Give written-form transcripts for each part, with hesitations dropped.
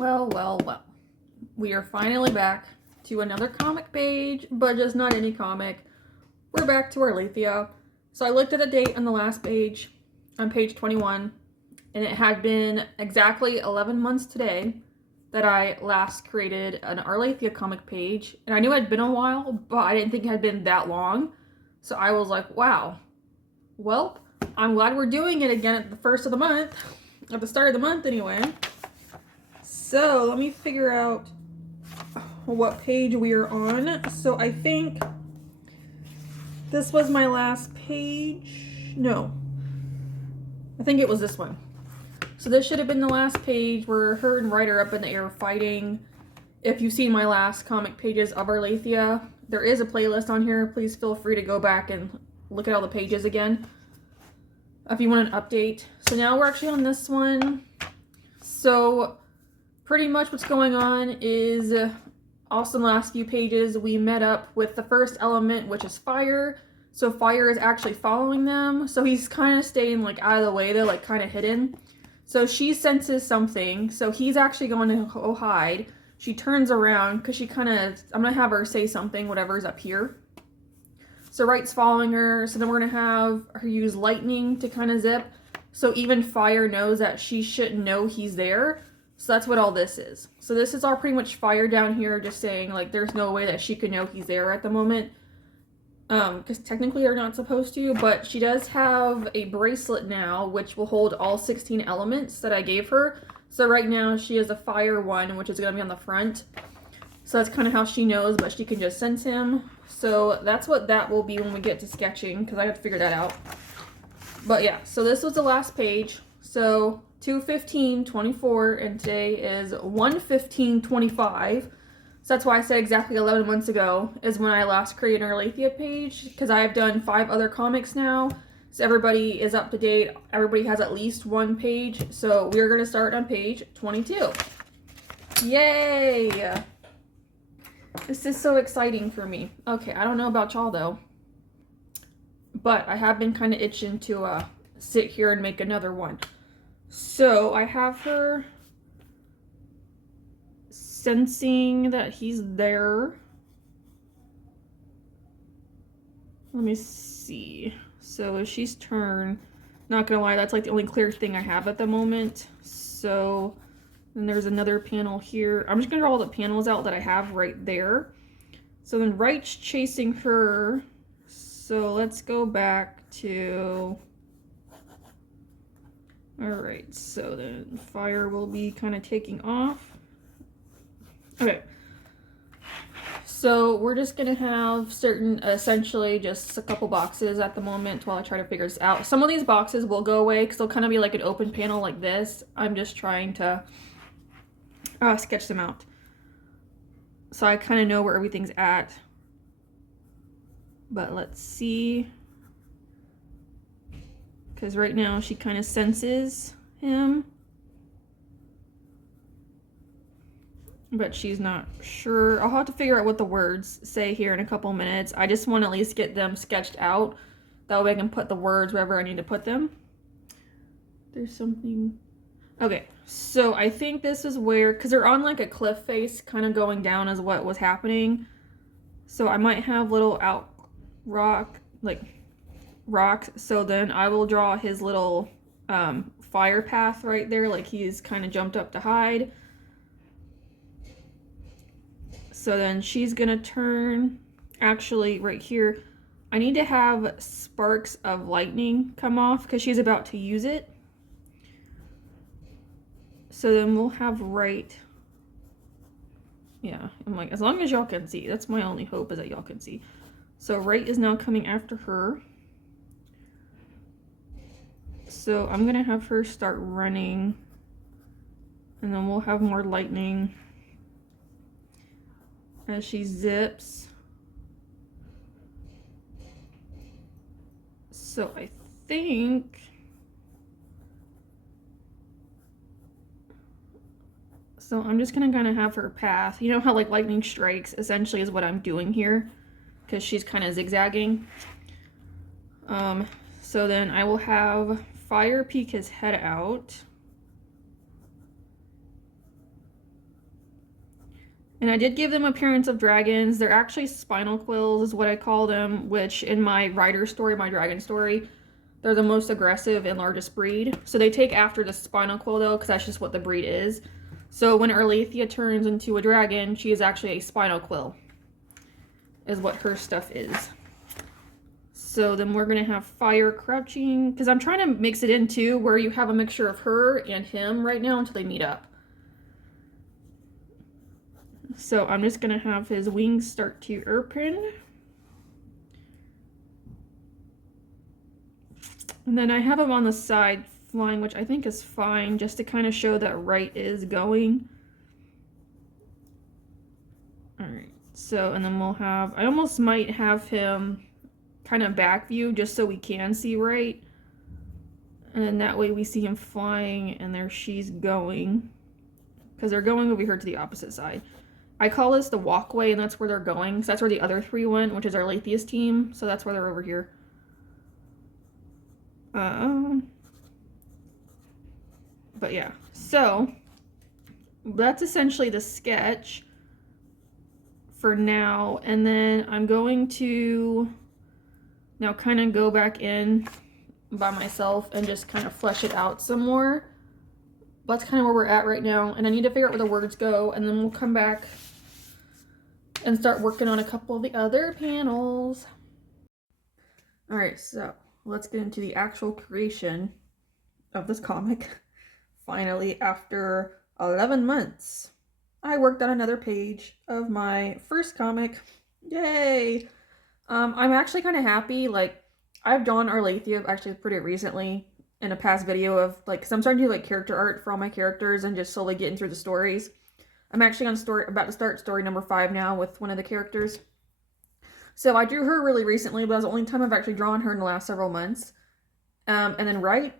Well. We are finally back to another comic page, but just not any comic. We're back to Arlathia. So I looked at the date on the last page, on page 21, and it had been exactly 11 months today that I last created an Arlathia comic page. And I knew it had been a while, but I didn't think it had been that long. So I was like, wow. Well, I'm glad we're doing it again at the first of the month. At the start of the month, anyway. So let me figure out what page we are on. So I think this was my last page. No, I think it was this one. So this should have been the last page where her and Ryt are up in the air fighting. If you've seen my last comic pages of Arlathia, there is a playlist on here. Please feel free to go back and look at all the pages again if you want an update. So now we're actually on this one. So pretty much what's going on is also in the last few pages we met up with the first element, which is fire. So fire is actually following them. So he's kind of staying like out of the way. They're like kind of hidden. So she senses something. So he's actually going to go hide. She turns around because she kind of, I'm going to have her say something, whatever's up here. So Ryt's following her. So then we're going to have her use lightning to kind of zip. So even fire knows that she shouldn't know he's there. So that's what all this is. So this is all pretty much fire down here, just saying like there's no way that she could know he's there at the moment. Because technically they're not supposed to, but she does have a bracelet now, which will hold all 16 elements that I gave her. So right now she has a fire one, which is going to be on the front. So that's kind of how she knows, but she can just sense him. So that's what that will be when we get to sketching, because I have to figure that out. But yeah, so this was the last page. So 2/15/24, and today is 1/15/25. So that's why I said exactly 11 months ago is when I last created an Arlathia page, because I have done 5 other comics now. So everybody is up to date. Everybody has at least one page. So we're going to start on page 22. Yay! This is so exciting for me. Okay, I don't know about y'all though, but I have been kind of itching to sit here and make another one. So I have her sensing that he's there. Let me see. So she's turned. Not gonna lie, that's like the only clear thing I have at the moment. So then there's another panel here. I'm just gonna draw all the panels out that I have right there. So then Ryt's chasing her. So let's go back to... Alright, so then fire will be kind of taking off. Okay. So we're just going to have certain, essentially just a couple boxes at the moment while I try to figure this out. Some of these boxes will go away because they'll kind of be like an open panel like this. I'm just trying to sketch them out. So I kind of know where everything's at. But let's see. Because right now she kind of senses him. But she's not sure. I'll have to figure out what the words say here in a couple minutes. I just want to at least get them sketched out. That way I can put the words wherever I need to put them. There's something... Okay, so I think this is where... Because they're on like a cliff face kind of going down is what was happening. So I might have little rocks. So then I will draw his little fire path right there. Like he's kind of jumped up to hide. So then she's gonna turn, actually right here, I need to have sparks of lightning come off because she's about to use it. So then we'll have Ryt. Yeah, I'm like, as long as y'all can see, that's my only hope is that y'all can see. So Ryt is now coming after her. So I'm gonna have her start running and then we'll have more lightning as she zips. So I think... So I'm just gonna kind of have her path. You know how like lightning strikes essentially is what I'm doing here because she's kind of zigzagging. So then I will have Fire peek his head out. And I did give them appearance of dragons. They're actually spinal quills is what I call them, which in my rider story, my dragon story, they're the most aggressive and largest breed. So they take after the spinal quill though, because that's just what the breed is. So when Arlathia turns into a dragon, she is actually a spinal quill, is what her stuff is. So then we're going to have Fire crouching, because I'm trying to mix it in too, where you have a mixture of her and him right now until they meet up. So I'm just going to have his wings start to open. And then I have him on the side flying, which I think is fine, just to kind of show that Ryt is going. Alright, so, and then we'll have, I almost might have him kind of back view just so we can see Ryt. And then that way we see him flying, and there she's going. Because they're going over here to the opposite side. I call this the walkway, and that's where they're going. Because that's where the other three went, which is Arlathia's team. So that's why they're over here. But yeah, so that's essentially the sketch for now. And then I'm going to now kind of go back in by myself and just kind of flesh it out some more. That's kind of where we're at right now. And I need to figure out where the words go, and then we'll come back and start working on a couple of the other panels. All right, so let's get into the actual creation of this comic. Finally, after 11 months, I worked on another page of my first comic. Yay! I'm actually kind of happy. Like, I've drawn Arlathia actually pretty recently in a past video of, like, because I'm starting to do, like, character art for all my characters and just slowly getting through the stories. I'm actually about to start story number 5 now with one of the characters. So I drew her really recently, but that was the only time I've actually drawn her in the last several months. And then Ryt,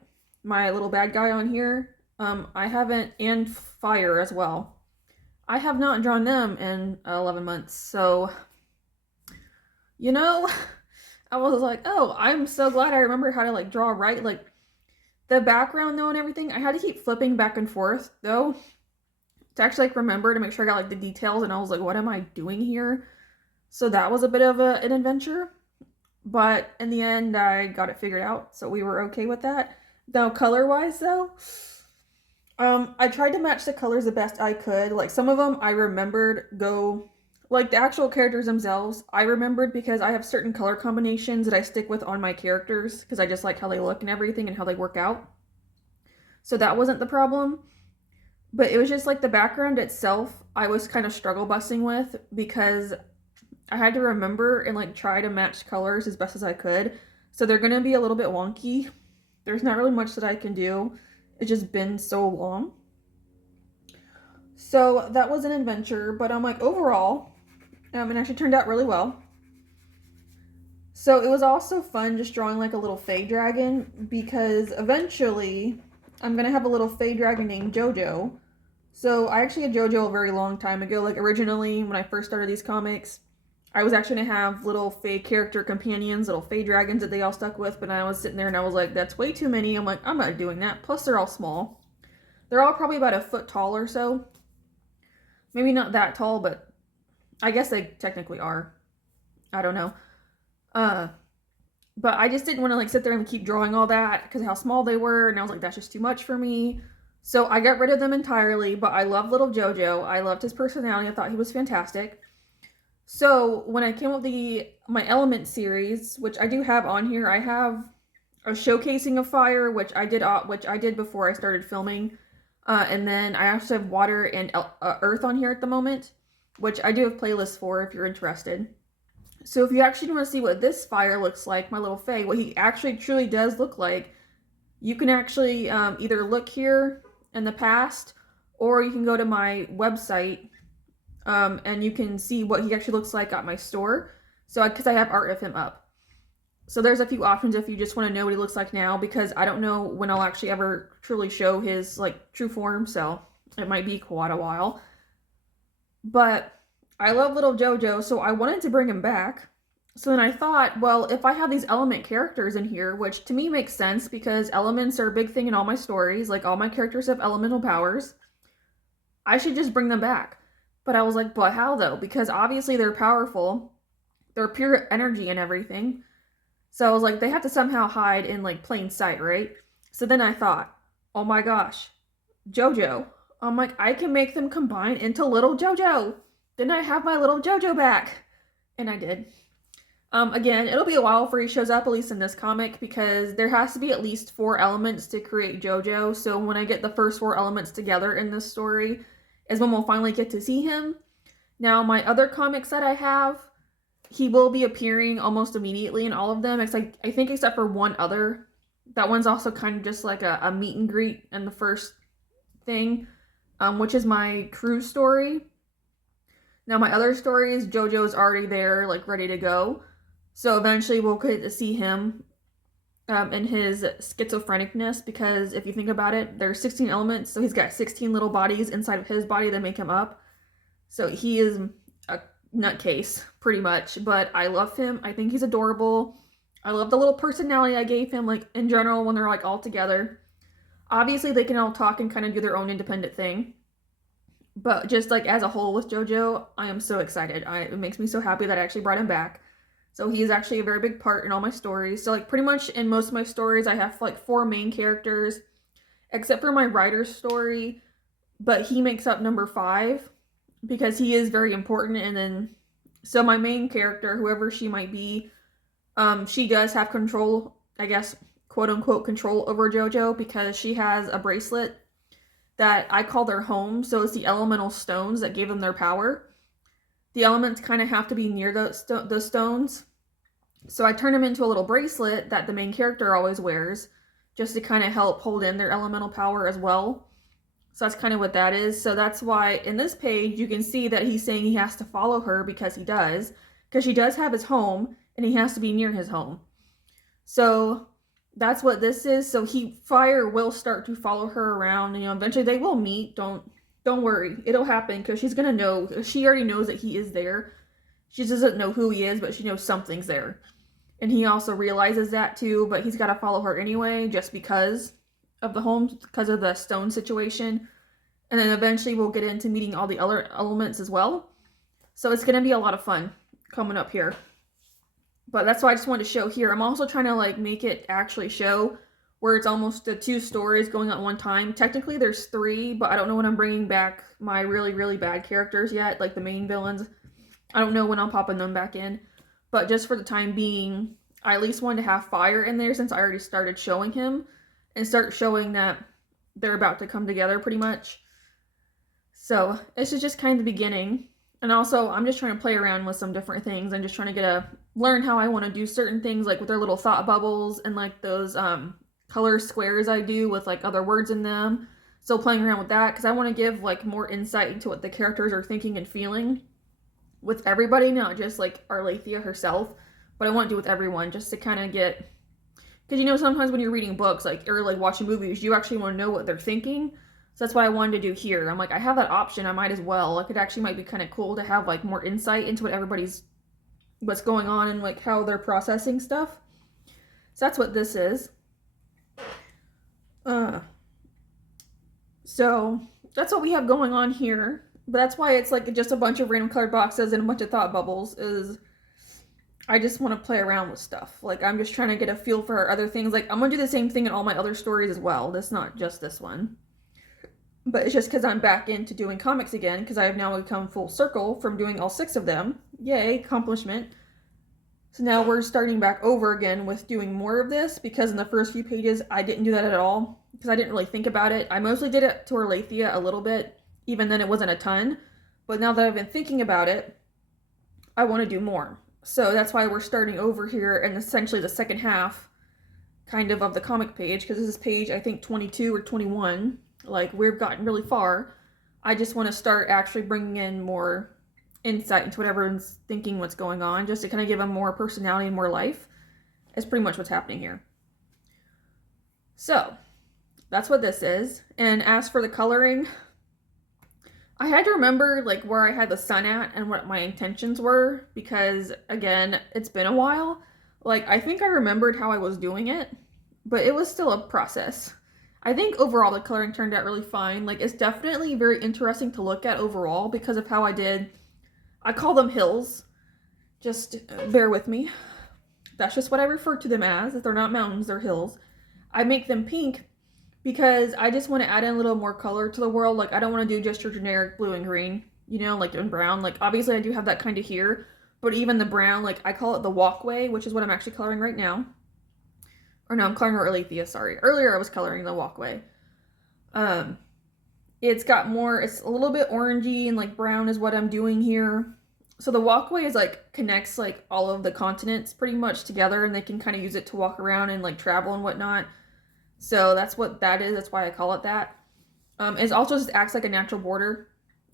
my little bad guy on here, I haven't, and Fire as well. I have not drawn them in 11 months, so, you know, I was like, oh, I'm so glad I remember how to, like, draw Ryt. Like, the background, though, and everything, I had to keep flipping back and forth, though, to actually, like, remember to make sure I got, like, the details, and I was like, what am I doing here? So that was a bit of an adventure, but in the end, I got it figured out, so we were okay with that. Now, color-wise, though, I tried to match the colors the best I could. Like, some of them I remembered like, the actual characters themselves, I remembered because I have certain color combinations that I stick with on my characters, because I just like how they look and everything and how they work out. So that wasn't the problem. But it was just, like, the background itself, I was kind of struggle busting with, because I had to remember and, like, try to match colors as best as I could. So they're going to be a little bit wonky. There's not really much that I can do. It's just been so long. So that was an adventure, but I'm like, overall, it actually turned out really well. So it was also fun just drawing, like, a little Fey dragon, because eventually I'm going to have a little Fey dragon named Jojo. So I actually had Jojo a very long time ago. Like, originally, when I first started these comics, I was actually going to have little Fey character companions, little Fey dragons that they all stuck with, but I was sitting there and I was like, that's way too many. I'm like, I'm not doing that. Plus, they're all small. They're all probably about a foot tall or so. Maybe not that tall, but I guess they technically are. I don't know. But I just didn't want to, like, sit there and keep drawing all that because of how small they were, and I was like, that's just too much for me. So I got rid of them entirely, but I love little Jojo. I loved his personality. I thought he was fantastic. So when I came up with my element series, which I do have on here, I have a showcasing of fire, which I did before I started filming, and then I also have water and earth on here at the moment, which I do have playlists for if you're interested. So if you actually want to see what this fire looks like, my little Fae, what he actually truly does look like, you can actually either look here in the past, or you can go to my website. And you can see what he actually looks like at my store. So, because I have art of him up. So there's a few options if you just want to know what he looks like now, because I don't know when I'll actually ever truly show his, like, true form, so it might be quite a while. But I love little Jojo, so I wanted to bring him back. So then I thought, well, if I have these element characters in here, which to me makes sense because elements are a big thing in all my stories, like all my characters have elemental powers, I should just bring them back. But I was like, but how though? Because obviously they're powerful. They're pure energy and everything. So I was like, they have to somehow hide in like plain sight, right? So then I thought, oh my gosh, JoJo. I'm like, I can make them combine into little JoJo. Then I have my little JoJo back. And I did. Again, it'll be a while before he shows up, at least in this comic, because there has to be at least 4 elements to create JoJo. So when I get the first 4 elements together in this story is when we'll finally get to see him. Now, my other comics that I have, he will be appearing almost immediately in all of them. It's like, I think except for one other. That one's also kind of just like a meet and greet in the first thing, which is my crew story. Now, my other story is JoJo's already there, like ready to go. So eventually we'll get to see him in his schizophrenicness, because if you think about it, there's 16 elements, so he's got 16 little bodies inside of his body that make him up. So he is a nutcase, pretty much, but I love him. I think he's adorable. I love the little personality I gave him, like, in general, when they're, like, all together. Obviously, they can all talk and kind of do their own independent thing. But just, like, as a whole with JoJo, I am so excited. It makes me so happy that I actually brought him back. So he is actually a very big part in all my stories. So, like, pretty much in most of my stories, I have, like, 4 main characters, except for my writer's story, but he makes up number 5, because he is very important. And then, so my main character, whoever she might be, she does have control, I guess, quote-unquote control over JoJo, because she has a bracelet that I call their home. So it's the elemental stones that gave them their power. The elements kind of have to be near the stones. So I turn them into a little bracelet that the main character always wears, just to kind of help hold in their elemental power as well. So that's kind of what that is. So that's why in this page you can see that he's saying he has to follow her, because he does. Because she does have his home, and he has to be near his home. So that's what this is. So Fire will start to follow her around. You know, eventually they will meet. Don't worry. It'll happen, because she's going to know. She already knows that he is there. She doesn't know who he is, but she knows something's there. And he also realizes that too, but he's got to follow her anyway, just because of the home, because of the stone situation. And then eventually we'll get into meeting all the other elements as well. So it's going to be a lot of fun coming up here. But that's why I just wanted to show here. I'm also trying to like make it actually show where it's almost the 2 stories going on at one time. Technically there's 3, but I don't know when I'm bringing back my really, really bad characters yet, like the main villains. I don't know when I'm popping them back in. But just for the time being, I at least wanted to have Fire in there, since I already started showing him, and start showing that they're about to come together pretty much. So this is just kind of the beginning. And also, I'm just trying to play around with some different things. I'm just trying to learn how I want to do certain things, like with their little thought bubbles and like those color squares I do with like other words in them. So playing around with that, because I want to give like more insight into what the characters are thinking and feeling with everybody, not just like Arlathia herself, but I want to do with everyone, just to kind of get, because you know, sometimes when you're reading books, like, or like watching movies, you actually want to know what they're thinking. So that's what I wanted to do here. I'm like, I have that option, I might as well. Like, it actually might be kind of cool to have like more insight into what's going on and like how they're processing stuff. So that's what this is. So that's what we have going on here. But that's why it's like just a bunch of random colored boxes and a bunch of thought bubbles, is I just want to play around with stuff. Like, I'm just trying to get a feel for other things. Like, I'm going to do the same thing in all my other stories as well. That's not just this one. But it's just because I'm back into doing comics again, because I have now become full circle from doing all 6 of them. Yay, accomplishment. So now we're starting back over again with doing more of this, because in the first few pages I didn't do that at all, because I didn't really think about it. I mostly did it to Arlathia a little bit. Even then it wasn't a ton. But now that I've been thinking about it, I want to do more. So that's why we're starting over here in essentially the second half kind of the comic page, because this is page, I think, 22 or 21. Like, we've gotten really far. I just want to start actually bringing in more insight into what everyone's thinking, what's going on, just to kind of give them more personality and more life. Is pretty much what's happening here. So, that's what this is. And as for the coloring, I had to remember like where I had the sun at and what my intentions were, because again, it's been a while. Like, I think I remembered how I was doing it, but it was still a process. I think overall the coloring turned out really fine. Like, it's definitely very interesting to look at overall because of how I did. I call them hills. Just bear with me. That's just what I refer to them as. If they're not mountains, they're hills. I make them pink because I just want to add in a little more color to the world. Like, I don't want to do just your generic blue and green, you know, like in brown. Like, obviously I do have that kind of here, but even the brown, like I call it the walkway, which is what I'm actually coloring right now. Or no, I'm coloring Arlathia, sorry. Earlier I was coloring the walkway. It's got more, it's a little bit orangey and like brown is what I'm doing here. So the walkway is like connects like all of the continents pretty much together, and they can kind of use it to walk around and like travel and whatnot. So that's what that is. That's why I call it that. It also just acts like a natural border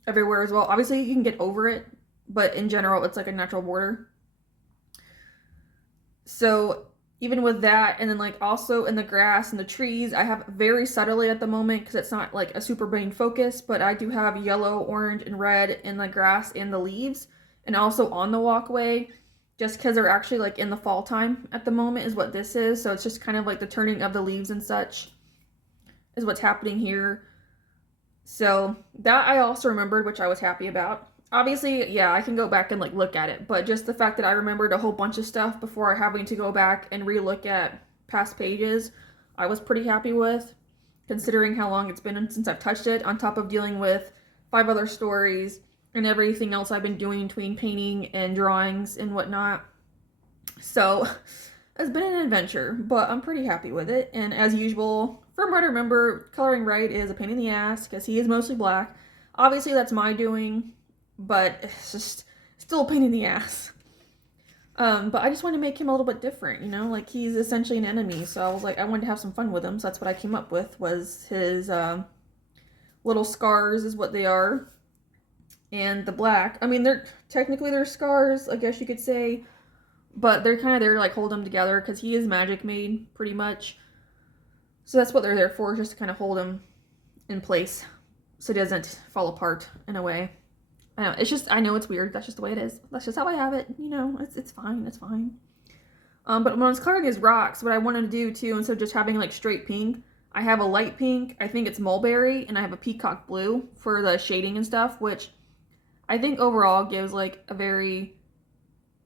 everywhere as well. Obviously you can get over it, but in general it's like a natural border. So even with that, and then like also in the grass and the trees, I have very subtly at the moment because it's not like a super main focus, but I do have yellow, orange, and red in the grass and the leaves, and also on the walkway, just because they're actually like in the fall time at the moment is what this is. So it's just kind of like the turning of the leaves and such is what's happening here. So that I also remembered, which I was happy about. Obviously, yeah, I can go back and like look at it, but just the fact that I remembered a whole bunch of stuff before having to go back and re-look at past pages, I was pretty happy with, considering how long it's been since I've touched it, on top of dealing with 5 other stories and everything else I've been doing between painting and drawings and whatnot. So it's been an adventure, but I'm pretty happy with it. And as usual, from what I remember, coloring Ryt is a pain in the ass because he is mostly black. Obviously that's my doing, but it's just still a pain in the ass. But I just wanted to make him a little bit different, you know, like he's essentially an enemy. So I was like, I wanted to have some fun with him. So that's what I came up with, was his little scars is what they are. And the black, I mean, they're scars, I guess you could say, but they're kind of there to like hold him together because he is magic made pretty much. So that's what they're there for, just to kind of hold him in place so he doesn't fall apart in a way. I know, it's just, I know it's weird. That's just the way it is. That's just how I have it. You know, it's fine. It's fine. But when I was coloring his rocks, what I wanted to do too, instead of just having like straight pink, I have a light pink. I think it's mulberry, and I have a peacock blue for the shading and stuff, which I think overall gives like a very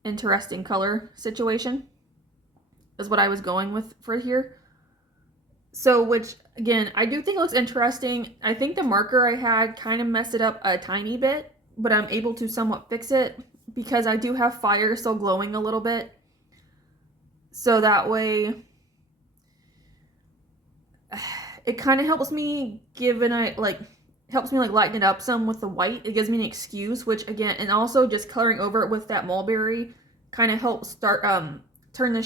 interesting color situation, is what I was going with for here. So, which again, I do think looks interesting. I think the marker I had kind of messed it up a tiny bit, but I'm able to somewhat fix it because I do have fire still glowing a little bit. So that way it kind of helps me helps me like lighten it up some with the white. It gives me an excuse, which again, and also just coloring over it with that mulberry kind of helps start turn the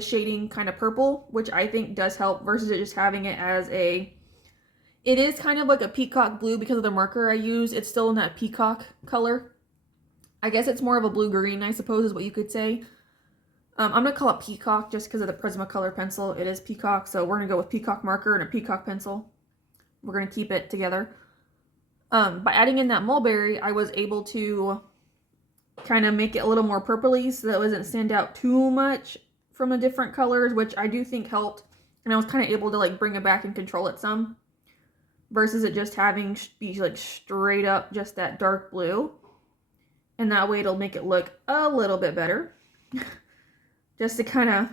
shading kind of purple, which I think does help versus it just having it as it is kind of like a peacock blue because of the marker I use. It's still in that peacock color. I guess it's more of a blue-green, I suppose, is what you could say. I'm going to call it peacock just because of the Prismacolor pencil. It is peacock, so we're going to go with peacock marker and a peacock pencil. We're going to keep it together. By adding in that mulberry, I was able to kind of make it a little more purpley so that it doesn't stand out too much from the different colors, which I do think helped. And I was kind of able to like bring it back and control it some, versus it just having be like straight up just that dark blue. And that way it'll make it look a little bit better. Just to kind of,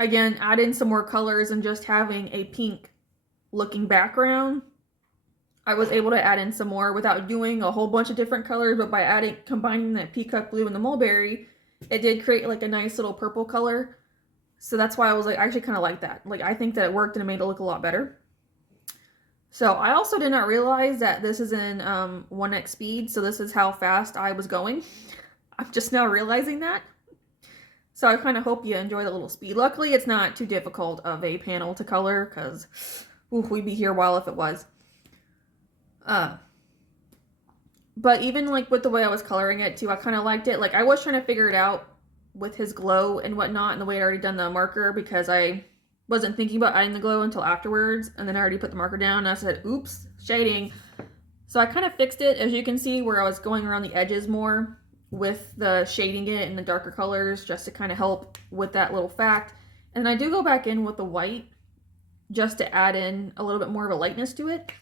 again, add in some more colors and just having a pink looking background. I was able to add in some more without doing a whole bunch of different colors, but by combining that peacock blue and the mulberry, it did create like a nice little purple color. So that's why I was like, I actually kind of like that. Like, I think that it worked and it made it look a lot better. So I also did not realize that this is in 1x speed. So this is how fast I was going. I'm just now realizing that. So I kind of hope you enjoy the little speed. Luckily, it's not too difficult of a panel to color because we'd be here a while if it was. But even like with the way I was coloring it too, I kind of liked it. Like, I was trying to figure it out with his glow and whatnot and the way I'd already done the marker, because I wasn't thinking about adding the glow until afterwards, and then I already put the marker down and I said, oops, shading. So I kind of fixed it, as you can see, where I was going around the edges more with the shading it and the darker colors just to kind of help with that little fact. And I do go back in with the white just to add in a little bit more of a lightness to it.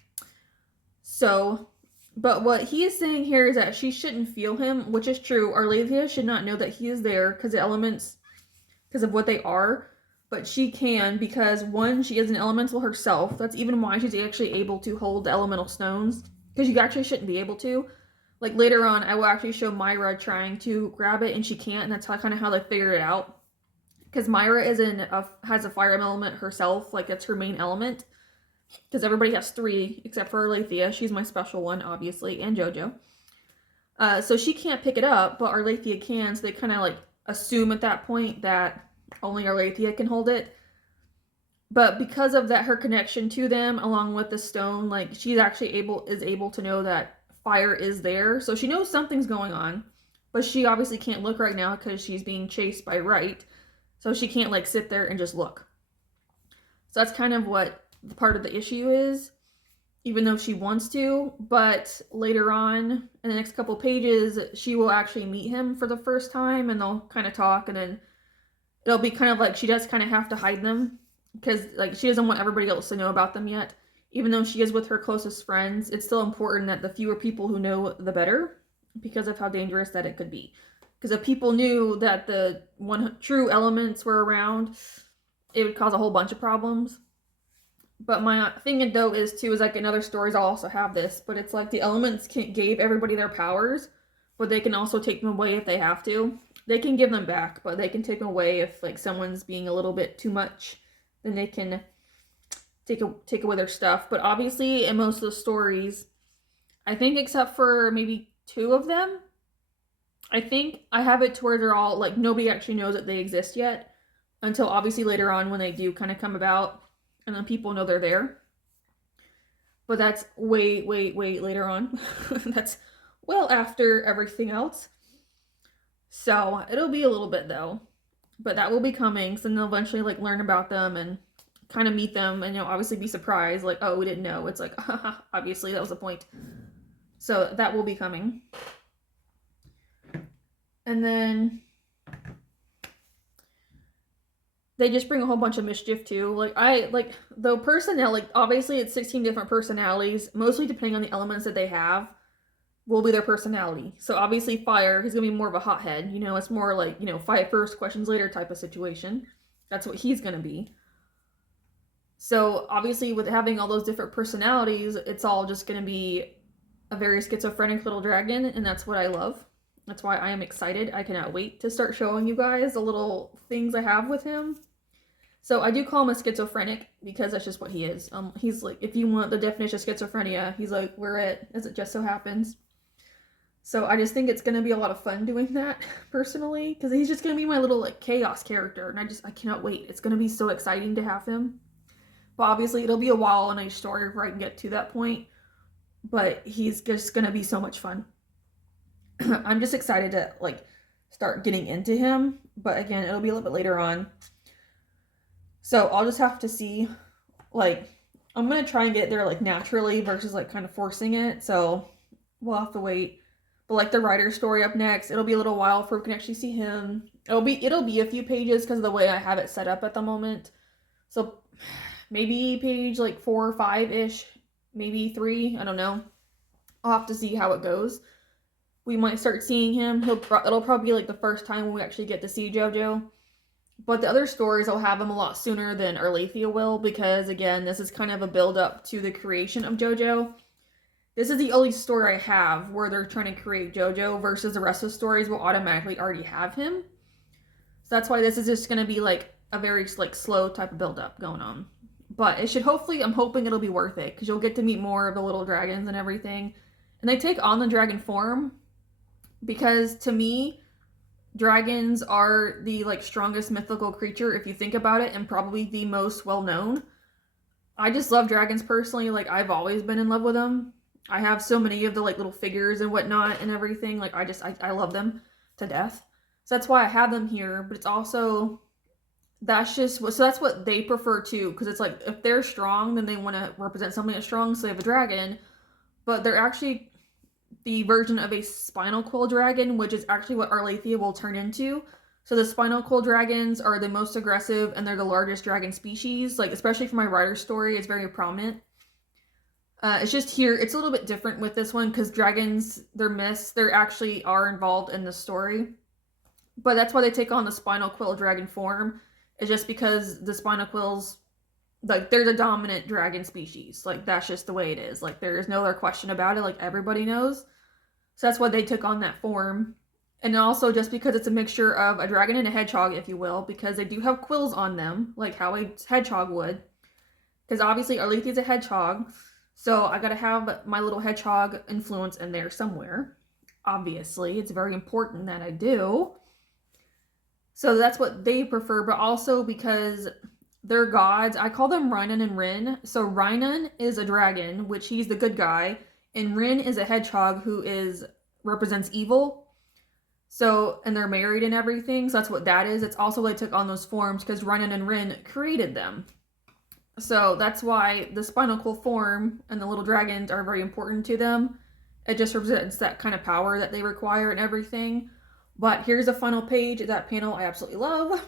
So, but what he is saying here is that she shouldn't feel him, which is true. Arlathia should not know that he is there because the elements, because of what they are. But she can, because one, she is an elemental herself. That's even why she's actually able to hold the elemental stones, because you actually shouldn't be able to. Like later on, I will actually show Myra trying to grab it and she can't, and that's kind of how they figured it out. Because Myra has a fire element herself, like that's her main element. Because everybody has 3 except for Arlathia. She's my special one, obviously, and JoJo. So she can't pick it up, but Arlathia can. So they kind of like assume at that point that only Arlathia can hold it. But because of that, her connection to them, along with the stone, like she's actually able to know that fire is there. So she knows something's going on, but she obviously can't look right now because she's being chased by Ryt. So she can't like sit there and just look. So that's kind of what part of the issue is, even though she wants to. But later on in the next couple pages, she will actually meet him for the first time and they'll kind of talk, and then it'll be kind of like she does kind of have to hide them because like she doesn't want everybody else to know about them yet. Even though she is with her closest friends, it's still important that the fewer people who know, the better, because of how dangerous that it could be. Because if people knew that the one true elements were around, it would cause a whole bunch of problems. But my thing though is like in other stories I'll also have this, but it's like the elements gave everybody their powers, but they can also take them away if they have to. They can give them back, but they can take them away if like someone's being a little bit too much. Then they can take away their stuff. But obviously in most of the stories, I think except for maybe 2 of them, I think I have it to where they're all like nobody actually knows that they exist yet, until obviously later on when they do kind of come about, and then people know they're there. But that's way later on. That's well after everything else. So it'll be a little bit though, but that will be coming. So then they'll eventually like learn about them and kind of meet them, and obviously be surprised, like, oh, we didn't know. It's like, obviously that was the point. So that will be coming. And then they just bring a whole bunch of mischief too. Like the personnel, like obviously it's 16 different personalities, mostly depending on the elements that they have, will be their personality. So obviously Fire, he's gonna be more of a hothead. It's more like, fight first, questions later type of situation. That's what he's gonna be. So obviously with having all those different personalities, it's all just gonna be a very schizophrenic little dragon, and that's what I love. That's why I am excited. I cannot wait to start showing you guys the little things I have with him. So I do call him a schizophrenic because that's just what he is. He's like, if you want the definition of schizophrenia, he's like, we're it, as it just so happens. So I just think it's going to be a lot of fun doing that, personally, because he's just going to be my little like chaos character, and I cannot wait. It's going to be so exciting to have him. But obviously it'll be a while in each story before I can get to that point, but he's just going to be so much fun. I'm just excited to like start getting into him, but again, it'll be a little bit later on. So I'll just have to see, like, I'm going to try and get there like naturally versus like kind of forcing it. So we'll have to wait. But like the writer's story up next, it'll be a little while before we can actually see him. It'll be a few pages because of the way I have it set up at the moment. So maybe page like 4 or 5-ish, maybe 3, I don't know. I'll have to see how it goes. We might start seeing him. It'll probably be like the first time when we actually get to see JoJo. But the other stories, I'll have him a lot sooner than Arlathia will, because again, this is kind of a build up to the creation of JoJo. This is the only story I have where they're trying to create JoJo, versus the rest of the stories will automatically already have him. So that's why this is just going to be like a very like slow type of build up going on. But it should hopefully, I'm hoping it'll be worth it, because you'll get to meet more of the little dragons and everything. And they take on the dragon form, because to me, dragons are the like strongest mythical creature if you think about it, and probably the most well known. I just love dragons personally. Like, I've always been in love with them. I have so many of the like little figures and whatnot and everything. Like, I love them to death. So that's why I have them here. But it's also, that's what they prefer too, because it's like if they're strong, then they want to represent something that's strong, so they have a dragon. But they're actually the version of a spinal quill dragon, which is actually what Arlathia will turn into. So the spinal quill dragons are the most aggressive and they're the largest dragon species. Like, especially for my Ryder story, it's very prominent. It's just here, it's a little bit different with this one because dragons, they're myths. They actually are involved in the story. But that's why they take on the spinal quill dragon form. It's just because the spinal quills, like, they're the dominant dragon species. Like, that's just the way it is. Like, there is no other question about it. Like, everybody knows. So that's why they took on that form. And also just because it's a mixture of a dragon and a hedgehog, if you will, because they do have quills on them, like how a hedgehog would. Because obviously Arlathia is a hedgehog, so I gotta have my little hedgehog influence in there somewhere. Obviously, it's very important that I do. So that's what they prefer, but also because they're gods, I call them Rynan and Rin. So Rynan is a dragon, which he's the good guy, and Rin is a hedgehog who represents evil. So, and they're married and everything, so that's what that is. It's also they took on those forms because Rynan and Rin created them. So that's why the spinal quill form and the little dragons are very important to them. It just represents that kind of power that they require and everything. But here's a final page of that panel I absolutely love.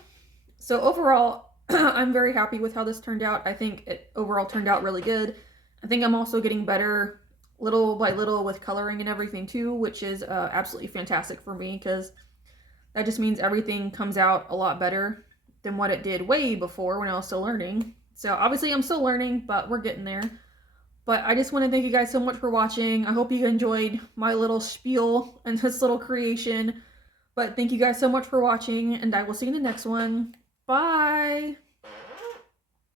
So overall, I'm very happy with how this turned out. I think it overall turned out really good. I think I'm also getting better little by little with coloring and everything too, which is absolutely fantastic for me because that just means everything comes out a lot better than what it did way before when I was still learning. So obviously I'm still learning, but we're getting there. But I just want to thank you guys so much for watching. I hope you enjoyed my little spiel and this little creation. But thank you guys so much for watching, and I will see you in the next one. Bye!